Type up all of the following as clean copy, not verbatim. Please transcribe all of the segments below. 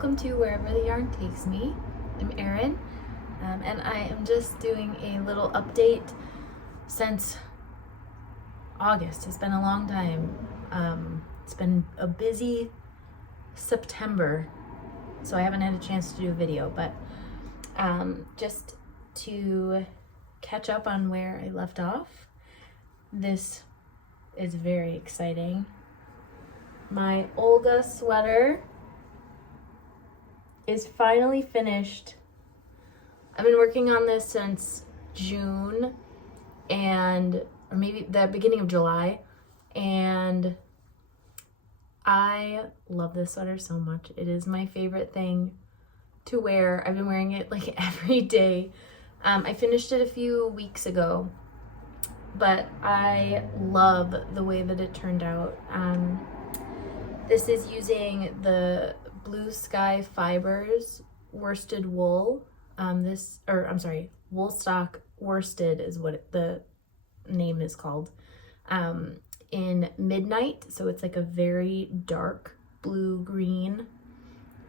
welcome to Wherever the Yarn Takes Me. I'm Erin, and I am just doing a little update since August. It's been a long time. It's been a busy September, so I haven't had a chance to do a video, but just to catch up on where I left off. This is very exciting. My Olga sweater is finally finished. I've been working on this since June or maybe the beginning of July, and I love this sweater so much. It is my favorite thing to wear. I've been wearing it like every day. I finished it a few weeks ago, but I love the way that it turned out. This is using the Blue Sky Fibers worsted wool. Woolstock worsted is what the name is called. In Midnight, so it's like a very dark blue-green.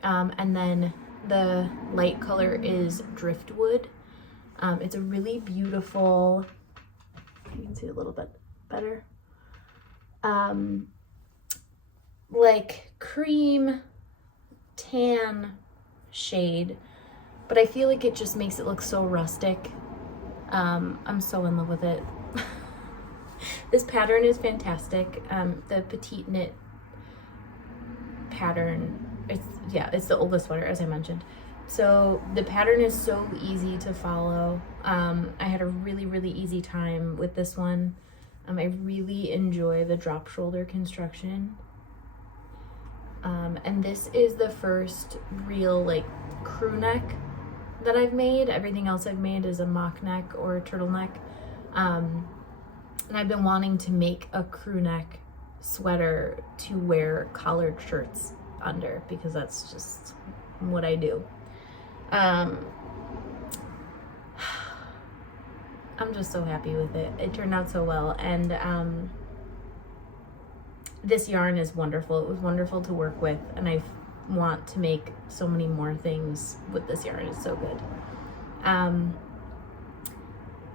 And then the light color is Driftwood. It's a really beautiful, you can see a little bit better, like cream tan shade, but I feel like it just makes it look so rustic. I'm so in love with it. This pattern is fantastic. The PetiteKnit pattern, it's the Olga sweater, as I mentioned. So the pattern is so easy to follow. I had a really easy time with this one. I really enjoy the drop shoulder construction. And this is the first real like crew neck that I've made. Everything else I've made is a mock neck or a turtleneck. And I've been wanting to make a crew neck sweater to wear collared shirts under, because that's just what I do. I'm just so happy with it. It turned out so well, and this yarn is wonderful. It was wonderful to work with, and I want to make so many more things with this yarn. It's so good.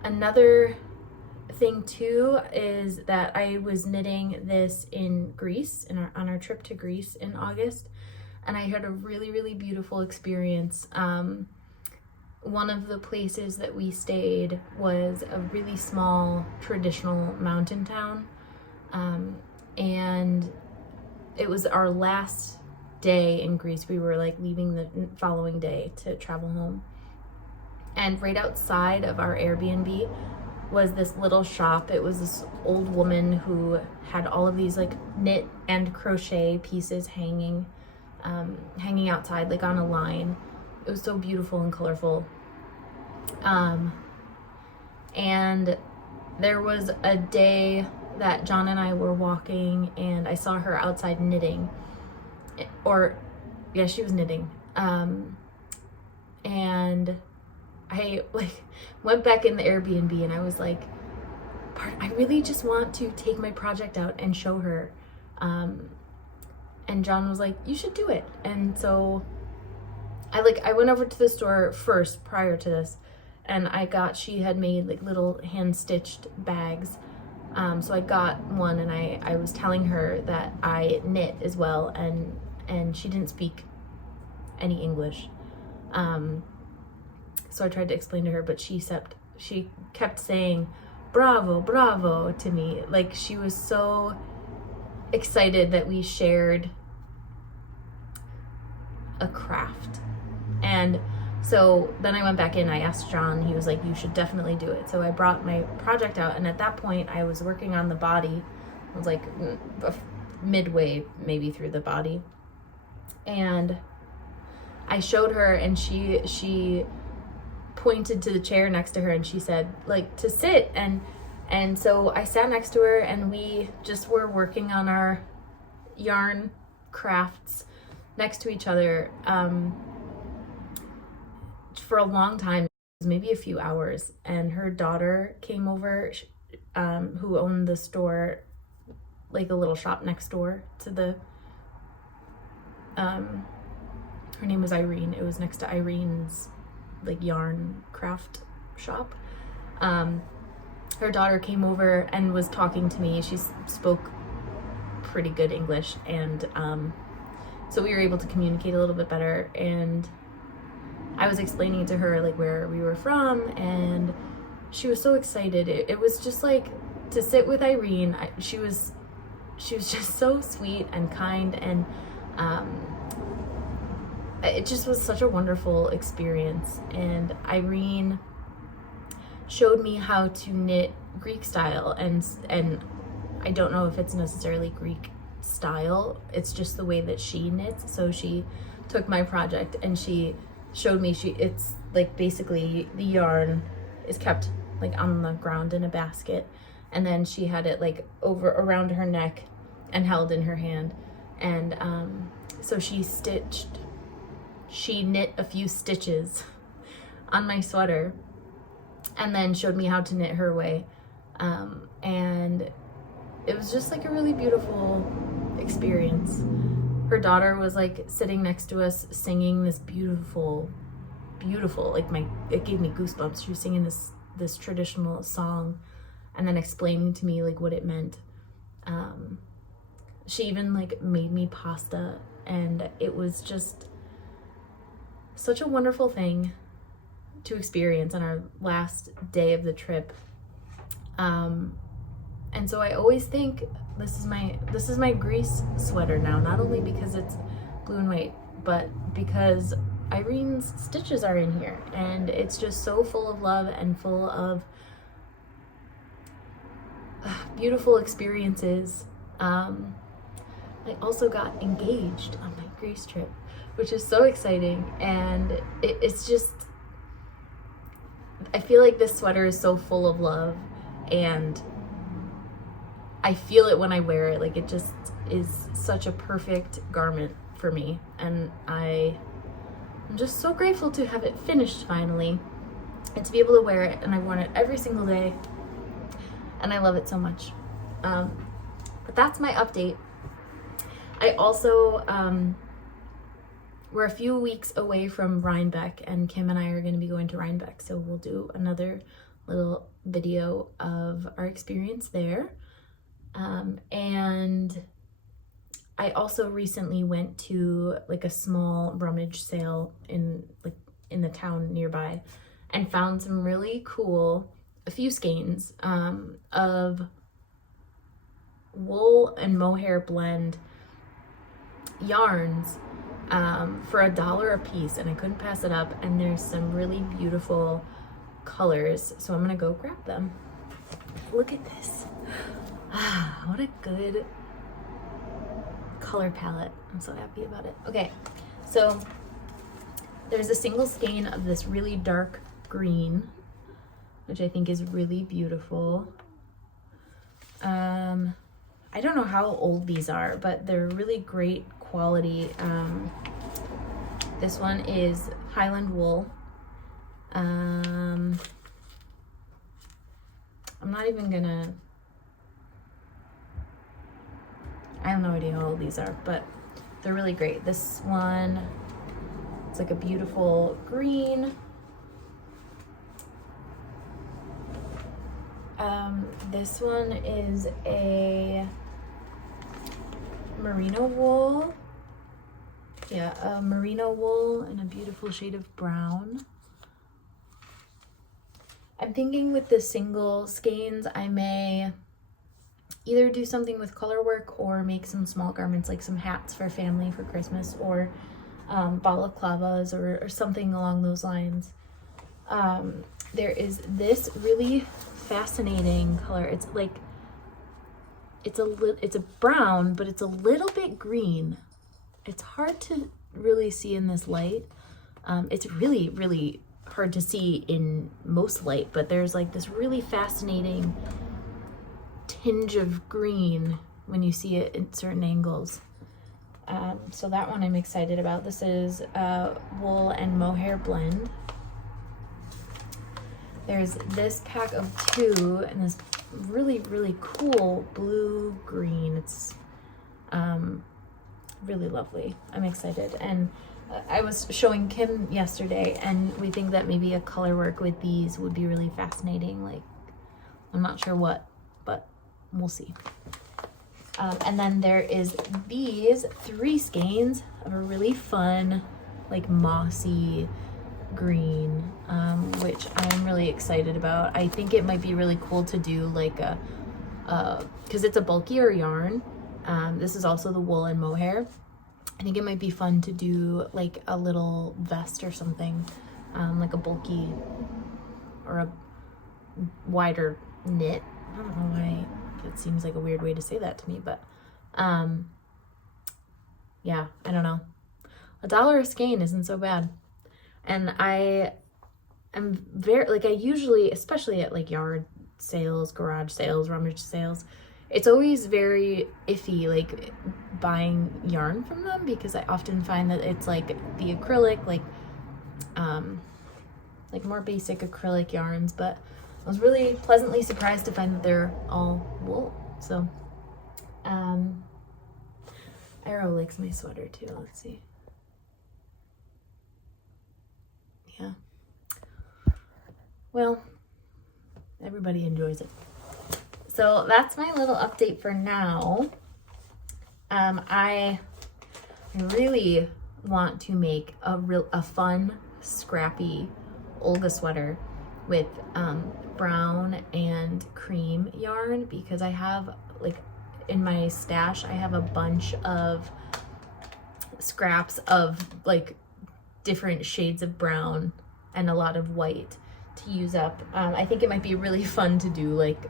Another thing too is that I was knitting this in Greece on our trip to Greece in August, and I had a really beautiful experience. One of the places that we stayed was a really small traditional mountain town, and it was our last day in Greece. We were like leaving the following day to travel home, and right outside of our Airbnb was this little shop. It was this old woman who had all of these like knit and crochet pieces hanging outside, like on a line. It was so beautiful and colorful. And there was a day that John and I were walking, and I saw her outside knitting, she was knitting. And I like went back in the Airbnb, and I was like, I really just want to take my project out and show her. And John was like, you should do it. And so I went over to the store first prior to this, and she had made like little hand-stitched bags. So I got one, and I was telling her that I knit as well, and she didn't speak any English. So I tried to explain to her, but she kept saying, bravo, bravo to me. Like, she was so excited that we shared a craft. And so then I went back in, I asked John, he was like, you should definitely do it. So I brought my project out, and at that point I was working on the body. I was like midway maybe through the body. And I showed her, and she pointed to the chair next to her, and she said like to sit, and so I sat next to her, and we just were working on our yarn crafts next to each other for a long time, maybe a few hours. And her daughter came over, who owned the store, like a little shop next door to the Her name was Irene. It was next to Irene's like yarn craft shop. Her daughter came over and was talking to me. She spoke pretty good English, and so we were able to communicate a little bit better, and I was explaining to her like where we were from, and she was so excited. It was just like to sit with Irene. She was just so sweet and kind, and it just was such a wonderful experience. And Irene showed me how to knit Greek style, and I don't know if it's necessarily Greek style, it's just the way that she knits. So she took my project and she showed me, it's like basically the yarn is kept like on the ground in a basket, and then she had it like over around her neck and held in her hand, and so she knit a few stitches on my sweater and then showed me how to knit her way, and it was just like a really beautiful experience. Her daughter was like sitting next to us singing this beautiful, like it gave me goosebumps. She was singing this traditional song and then explaining to me like what it meant. She even like made me pasta, and it was just such a wonderful thing to experience on our last day of the trip. And so I always think this is my Greece sweater now, not only because it's blue and white, but because Irene's stitches are in here, and it's just so full of love and full of beautiful experiences. I also got engaged on my Greece trip, which is so exciting, and it's just, I feel like this sweater is so full of love, and I feel it when I wear it. Like, it just is such a perfect garment for me, and I'm just so grateful to have it finished finally and to be able to wear it. And I've worn it every single day, and I love it so much. But that's my update. I also, we're a few weeks away from Rhinebeck, and Kim and I are going to be going to Rhinebeck, so we'll do another little video of our experience there. And I also recently went to like a small rummage sale in the town nearby, and found some really cool, a few skeins of wool and mohair blend yarns for $1 a piece, and I couldn't pass it up. And there's some really beautiful colors, so I'm gonna go grab them. Look at this. What a good color palette. I'm so happy about it. Okay, so there's a single skein of this really dark green, which I think is really beautiful. I don't know how old these are, but they're really great quality. This one is Highland wool. I'm not even gonna, I have no idea how old these are, but they're really great. This one, it's like a beautiful green. This one is a merino wool. Yeah, a merino wool in a beautiful shade of brown. I'm thinking with the single skeins, I may either do something with color work or make some small garments, like some hats for family for Christmas, or balaclavas or something along those lines. There is this really fascinating color. It's like, it's a brown, but it's a little bit green. It's hard to really see in this light. It's really, really hard to see in most light, but there's like this really fascinating tinge of green when you see it in certain angles. So that one I'm excited about. This is wool and mohair blend. There's this pack of 2 and this really, really cool blue-green. It's really lovely. I'm excited. And I was showing Kim yesterday, and we think that maybe a color work with these would be really fascinating. Like, I'm not sure what, but we'll see. And then there is these 3 skeins of a really fun, like mossy green, which I am really excited about. I think it might be really cool to do like a, because it's a bulkier yarn. This is also the wool and mohair. I think it might be fun to do like a little vest or something, like a bulky or a wider knit. I don't know why it seems like a weird way to say that to me, but yeah, I don't know. $1 a skein isn't so bad. And I am very, like, I usually, especially at like yard sales, garage sales, rummage sales, it's always very iffy, like, buying yarn from them, because I often find that it's like the acrylic, like more basic acrylic yarns, but I was really pleasantly surprised to find that they're all wool. So, Arrow likes my sweater too. Let's see. Yeah. Well, everybody enjoys it. So that's my little update for now. I really want to make a fun, scrappy Olga sweater with brown and cream yarn, because I have, like, in my stash, I have a bunch of scraps of like different shades of brown and a lot of white to use up. I think it might be really fun to do like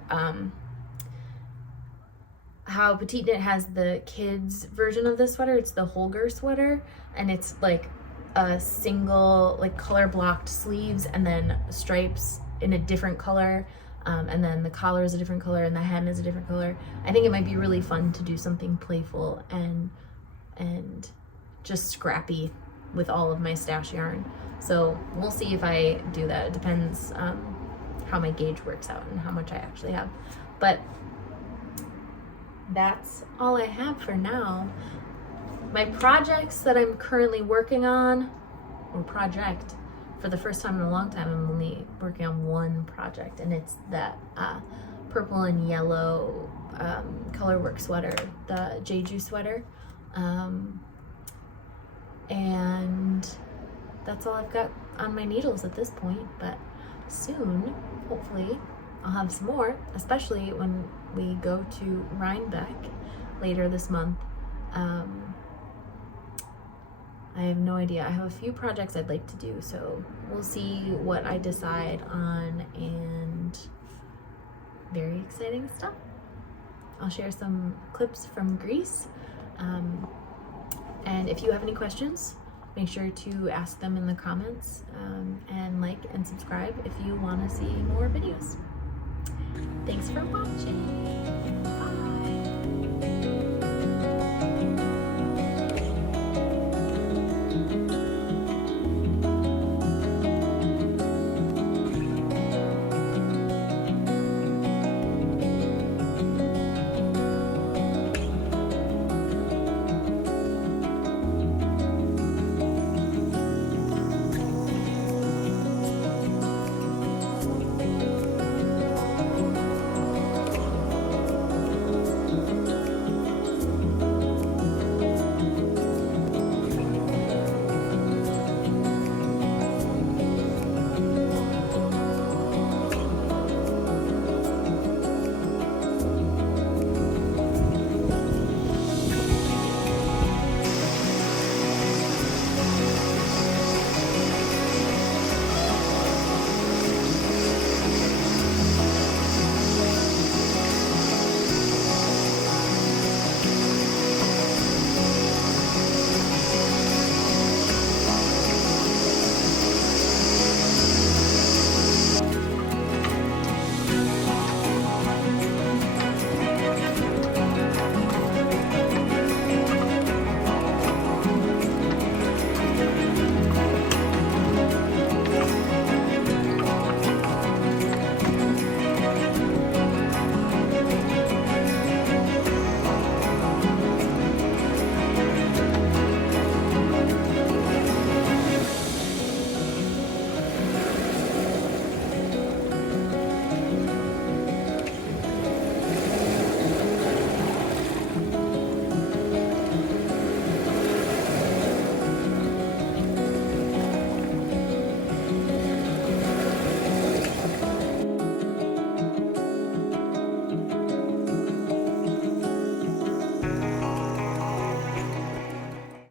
how PetiteKnit has the kids version of this sweater. It's the Olga sweater, and it's like a single, like, color blocked sleeves and then stripes in a different color, and then the collar is a different color and the hem is a different color. I think it might be really fun to do something playful and just scrappy with all of my stash yarn. So we'll see if I do that. It depends how my gauge works out and how much I actually have. But that's all I have for now. My projects that I'm currently working on, or project, for the first time in a long time, I'm only working on one project, and it's that purple and yellow colorwork sweater, the Jeju sweater. And that's all I've got on my needles at this point, but soon, hopefully, I'll have some more, especially when we go to Rhinebeck later this month. I have no idea. I have a few projects I'd like to do, so we'll see what I decide on, and very exciting stuff. I'll share some clips from Greece. And if you have any questions, make sure to ask them in the comments, and like and subscribe if you want to see more videos. Thanks for watching.